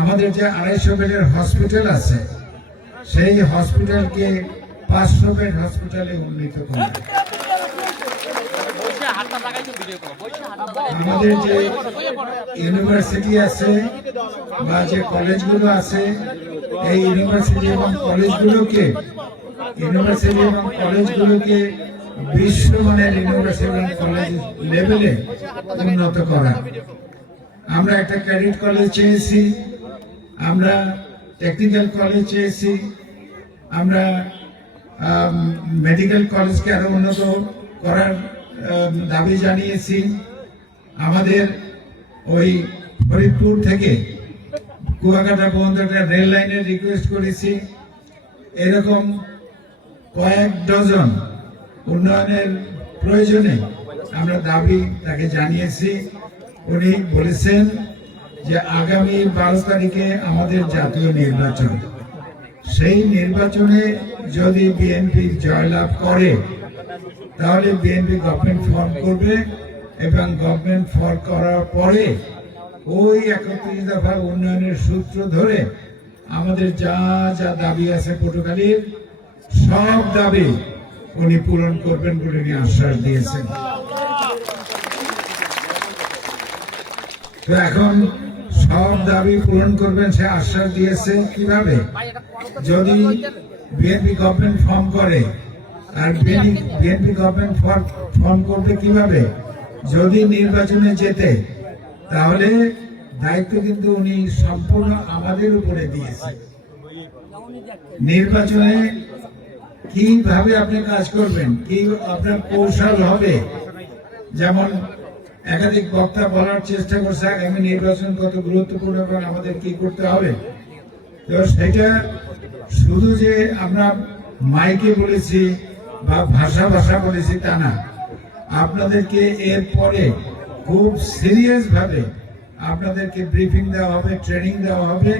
আমাদের যে 250 বেডের হসপিটাল আছে সেই হসপিটালকে 500 বেড হসপিটালে উন্নীত করা। আমাদের যে ইউনিভার্সিটি আছে বা যে কলেজগুলো আছে এই ইউনিভার্সিটি এবং কলেজগুলোকে বিশ্বমানের ইউনিভার্সিটি এবং কলেজ লেভেলে উন্নত করা। আমরা একটা ক্যাডেট কলেজ চেয়েছি, আমরা টেকনিক্যাল কলেজ চেয়েছি, আমরা মেডিকেল কলেজকে আরো উন্নত করার দাবি জানিয়েছি। আমাদের ওই ফরিদপুর থেকে কুয়াকাটা পর্যন্ত একটা রেল লাইনের রিকোয়েস্ট করেছি। এরকম কয়েক ডজন উন্নয়নের প্রয়োজনে আমরা দাবি তাকে জানিয়েছি। উনি বলেছেন যে আগামী 12 তারিখে আমাদের জাতীয় নির্বাচন, সেই নির্বাচনে যদি বিএনপি জয়লাভ করে তাহলে বিএনপি গভর্নমেন্ট ফর্ম করবে এবং গভর্নমেন্ট ফর্ম করার পরে ওই 31 দফার উন্নয়নের সূত্র ধরে আমাদের যা যা দাবি আছে পটুয়াখালীর সব দাবি উনি পূরণ করবেন বলে উনি আশ্বাস দিয়েছেন। তো এখন সব দাবি পূরণ করবেন সে আশ্বাস দিয়েছে। কিভাবে? যদি বিএনপি গভর্নমেন্ট ফর্ম করে, আর বিএনপি গভর্নমেন্ট ফর্ম করবে কিভাবে? যদি নির্বাচনে জেতে তাহলে দায়িত্ব কিন্তু উনি সম্পূর্ণ আমাদের উপরে দিয়েছে। নির্বাচনে কিভাবে আপনি কাজ করবেন, কি আপনার কৌশল হবে, যেমন একাধিক বক্তা বলার চেষ্টা করছে আগামী নির্বাচন কত গুরুত্বপূর্ণ এবং আমাদের কি করতে হবে। তো সেটা শুধু যে আমরা মাইকে বলেছি বা ভাষা বলেছি তা না, আপনাদেরকে এরপরে খুব সিরিয়াস ভাবে আপনাদেরকে ব্রিফিং দেওয়া হবে, ট্রেনিং দেওয়া হবে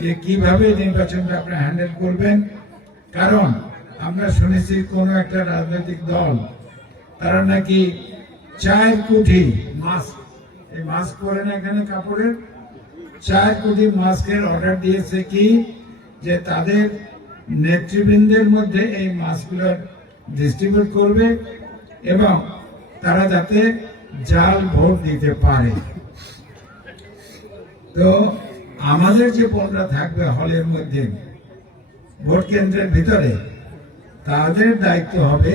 যে কিভাবে নির্বাচনটা আপনারা হ্যান্ডেল করবেন। কারণ আমরা শুনেছি কোন একটা রাজনৈতিক দল তারা নাকি 4 কোটি মাস্ক, এই মাস্ক পরে না এখানে কাপড়ের 4 কোটি মাস্কের অর্ডার দিয়েছে, কি যে তাদের নেতৃবৃন্দের মধ্যে এই মাস্কগুলো ডিস্ট্রিবিউট করবে এবং তারা যাতে জাল ভোট দিতে পারে। তো আমাদের যে বোনরা থাকবে হলের মধ্যে ভোট কেন্দ্রের ভিতরে, তাদের দায়িত্ব হবে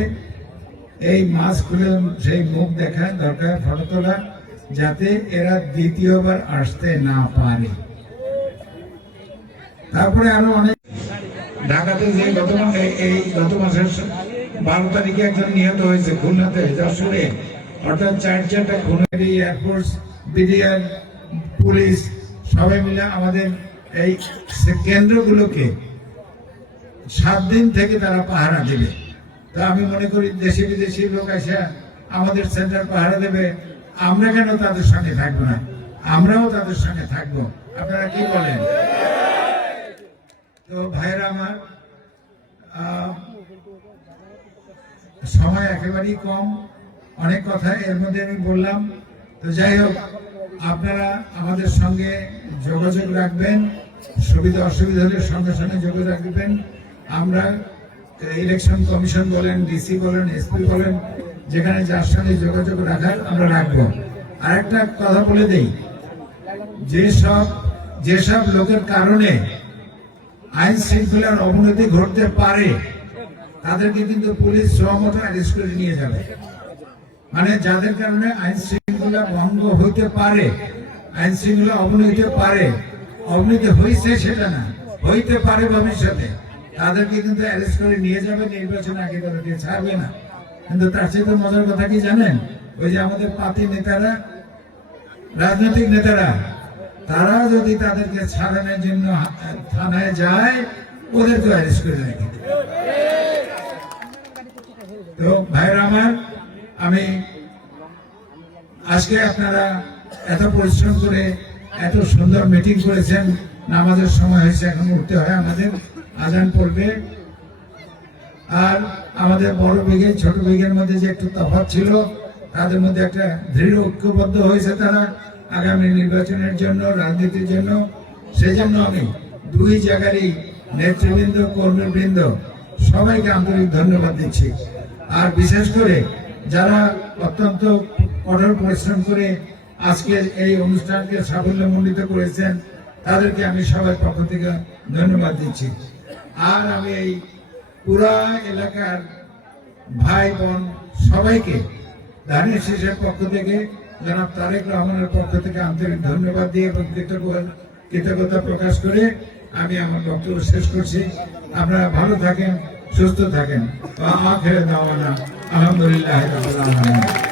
এই মাস্ক খুলে সেই মুখ দেখা দরকার, ফটো তোলা, যাতে এরা দ্বিতীয়বার আসতে না পারে। তারপরে আরো অনেক ঢাকাতে যে গত মাসের 12 তারিখে একজন নিহত হয়েছে খুলনাতে, যশোরে, অর্থাৎ 4টা খুনের এয়ারফোর্স, বিডিআর, পুলিশ সবাই মিলে আমাদের এই কেন্দ্রগুলোকে 7 দিন থেকে তারা পাহারা দেবে। তা আমি মনে করি দেশি বিদেশি লোক এসে আমাদের সেন্টার পাহারা দেবে, আমরা কেন তাদের সঙ্গে থাকবো না? আমরাও তাদের সঙ্গে থাকবো। আপনারা কি বলেন? তো ভাইরা আমার, সময় একেবারেই কম, অনেক কথা এর মধ্যে আমি বললাম। তো যাই হোক, আপনারা আমাদের সঙ্গে যোগাযোগ রাখবেন, সুবিধা অসুবিধা হলে সঙ্গে সঙ্গে যোগাযোগ রাখবেন। আমরা ইলেকশন কমিশন বলেন, ডিসি বলেন, এসপি বলেন, যেখানে যার সঙ্গে যোগাযোগ রাখার আমরা রাখবো। আর একটা কথা বলে দেই, যেসব লোকের কারণে আইন শৃঙ্খলার অবনতি ঘটতে পারে তাদেরকে কিন্তু পুলিশ সহমত অ্যারেস্ট করে নিয়ে যাবে। মানে যাদের কারণে আইন শৃঙ্খলা ভঙ্গ হইতে পারে, আইন শৃঙ্খলা অবনতি হয়েছে সেটা না, হইতে পারে ভবিষ্যতে, তাদেরকে কিন্তু অ্যারেস্ট করে নিয়ে যাবে, নির্বাচন আগে তাদেরকে ছাড়বে না। কিন্তু তার চেয়ে তো মজার কথা কি জানেন? ওই যে আমাদের পার্টি নেতারা, রাজনৈতিক নেতারা, তারা যদি তাদেরকে ছাড়ানোর জন্য থানায় যায়, ওদেরকে অ্যারেস্ট করে রাখে। তো ভাইরা আমার, আমি আজকে আপনারা এত পরিশ্রম করে এত সুন্দর মিটিং করেছেন, নামাজের সময় হয়েছে, এখন উঠতে হয় আমাদের, আজান পড়বে। আর আমাদের বড় বিঘে ছোট বিঘের মধ্যে যে একটু তফাৎ ছিল, তাদের মধ্যে একটা দৃঢ় ঐক্যবদ্ধ হয়েছে তারা আগামী নির্বাচনের জন্য, রাজনীতির জন্য। সেই জন্য আমি দুই জায়গারই নেতৃবৃন্দ কর্মীবৃন্দ সবাইকে আন্তরিক ধন্যবাদ দিচ্ছি। আর বিশেষ করে যারা অত্যন্ত কঠোর পরিশ্রম করে আজকে এই অনুষ্ঠানকে সাফল্যমণ্ডিত করেছেন তাদেরকে আমি সবার পক্ষ থেকে ধন্যবাদ দিচ্ছি। আর আমি এই পুরা এলাকার ভাই বোন সবাইকে ধানের শীষের পক্ষ থেকে জনাব তারেক রহমানের পক্ষ থেকে আন্তরিক ধন্যবাদ দিয়ে এবং কৃতজ্ঞতা প্রকাশ করে আমি আমার বক্তব্য শেষ করছি। আপনারা ভালো থাকেন, সুস্থ থাকেন। আখিরে দাওয়ানা আলহামদুলিল্লাহ রাব্বিল আলামিন।